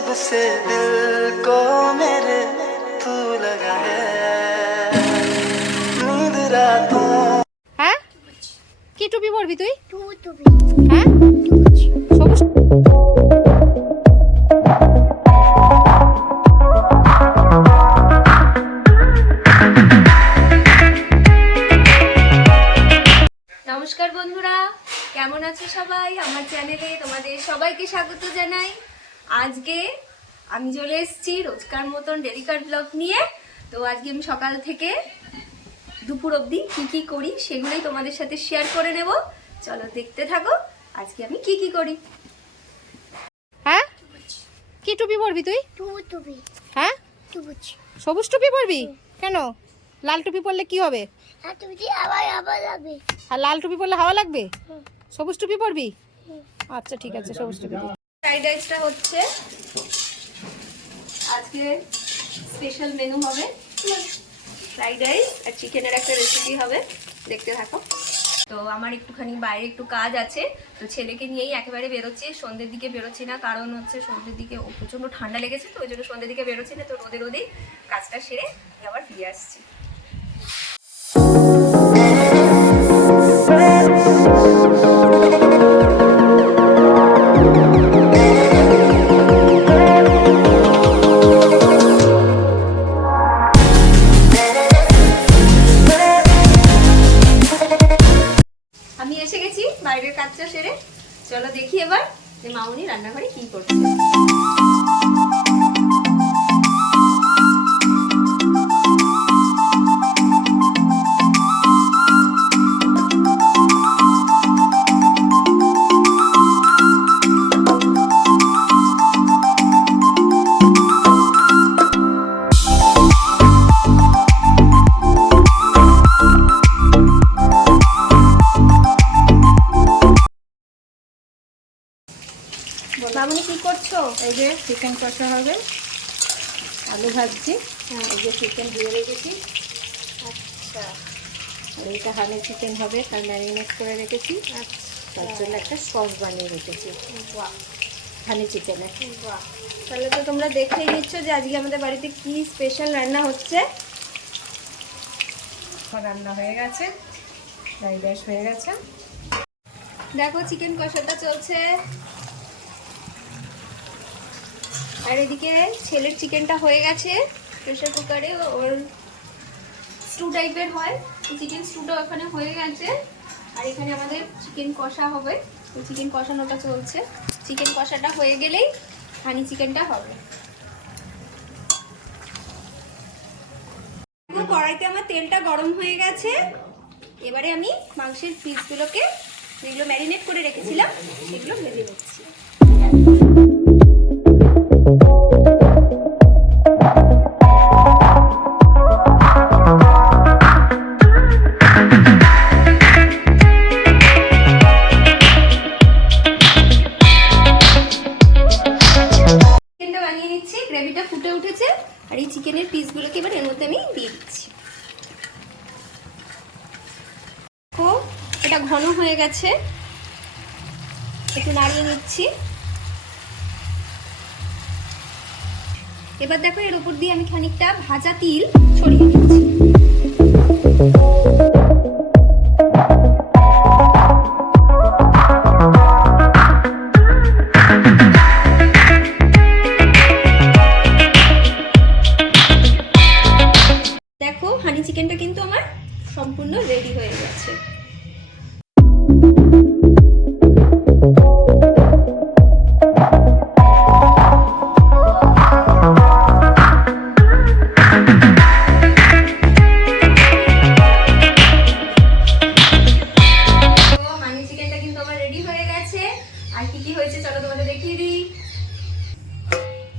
जब से दिल को मेरे तू लगा है नींद रातों। হ্যাঁ কি টুপি পরবি তুই? টুপি। হ্যাঁ সবুজ। নমস্কার বন্ধুরা, কেমন আছো সবাই? আমার চ্যানেলে তোমাদের সবাইকে স্বাগত জানাই। আজকে আমি চলে এসেছি রোজকার মতন ডেলিকার ব্লগ নিয়ে। তো আজকে আমি সকাল থেকে দুপুর অবধি কি কি করি সেগুলোই তোমাদের সাথে শেয়ার করে নেব। চলো দেখতে থাকো আজকে আমি কি কি করি। হ্যাঁ কি টুপি পরবি তুই? টুপি। হ্যাঁ সবুজ। সবুজ টুপি পরবি কেন? লাল টুপি পরলে কি হবে? আর টুপি আবার লাগবে। আর লাল টুপি পরলে হাওয়া লাগবে। সবুজ টুপি পরবি? আচ্ছা ঠিক আছে, সবুজ টুপি। ফ্রাইড রাইসটা হচ্ছে আজকে স্পেশাল মেনু হবে। ফ্রাইড রাইস আর চিকেনের একটা রেসিপি হবে, দেখতে থাকো। তো আমার একটুখানি বাইরে একটু কাজ আছে, তো ছেলেকে নিয়েই একেবারে বেরোচ্ছি। সন্ধ্যের দিকে বেরোচ্ছি না, কারণ হচ্ছে সন্ধ্যের দিকে প্রচণ্ড ঠান্ডা লেগেছে, তো ওই জন্য সন্ধ্যের দিকে বেরোচ্ছি না। তো রোদে রোদেই কাজটা সেরে আবার ফিরে আসছি। আমি এসে গেছি বাইরের কাজটা সেরে। চলো দেখি এবার যে মামুনি রান্নাঘরে কি করছে। মামুনি কি করছো? এই যে চিকেন কষা হবে, আলু ভাজছি। এই যে চিকেন দিয়ে রেখেছি। আচ্ছা আর এইটা হানি চিকেন হবে, তার ম্যারিনেট করে রেখেছি। তার জন্য একটা সস বানিয়ে রেখেছি বাহ হানি চিকেনে। বাহ, তাহলে তো তোমরা দেখেই নিচ্ছ যে আজকে আমাদের বাড়িতে কি স্পেশাল রান্না হচ্ছে। রান্না হয়ে গেছে, ফ্রাইড রাইস হয়ে গেছে। দেখো চিকেন কষাটা চলছে, আর এদিকে ছেলের চিকেনটা হয়ে গেছে প্রেসার কুকারে। ওর স্টু টাইপের হয়, চিকেন স্টুটা ওখানে হয়ে গেছে। আর এখানে আমাদের চিকেন কষা হবে, তো চিকেন কষানোটা চলছে। চিকেন কষাটা হয়ে গেলেই হানি চিকেনটা হবে। কড়াইতে আমার তেলটা গরম হয়ে গেছে। এবারে আমি মাংসের পিসগুলোকে, যেগুলো ম্যারিনেট করে রেখেছিলাম, সেগুলো ভেজে নিচ্ছি। চিকেনটা বানিয়ে নিচ্ছি, গ্রেভিটা ফুটে উঠেছে। আর এই চিকেনের পিসগুলোকে এবার এর মধ্যে আমি দিয়ে দিচ্ছি। এটা ঘন হয়ে গেছে, একটু নাড়িয়ে নিচ্ছি। এবার দেখো এর উপর দিয়ে আমি খানিকটা ভাজা তিল ছড়িয়ে দিচ্ছি। দেখো হানি চিকেনটা কিন্তু আমার সম্পূর্ণ রেডি হয়ে গেছে।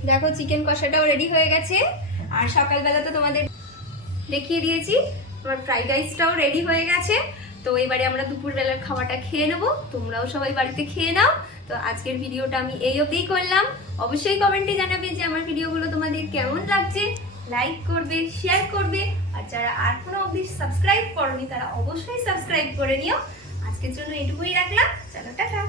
দেখো চিকেন কষাটাও রেডি হয়ে গেছে। আর সকালবেলা তো তোমাদের দেখিয়ে দিয়েছি, আমার ফ্রাইড রাইসটাও রেডি হয়ে গেছে। তো এবারে আমরা দুপুরবেলার খাবারটা খেয়ে নেবো, তোমরাও সবাই বাড়িতে খেয়ে নাও। তো আজকের ভিডিওটা আমি এই অবধিই করলাম। অবশ্যই কমেন্টে জানাবে যে আমার ভিডিওগুলো তোমাদের কেমন লাগছে। লাইক করবে, শেয়ার করবে, আর যারা এখনো অবধি সাবস্ক্রাইব করনি তারা অবশ্যই সাবস্ক্রাইব করে নিও। আজকের জন্য এটুকুই রাখলাম, চলো টাটা।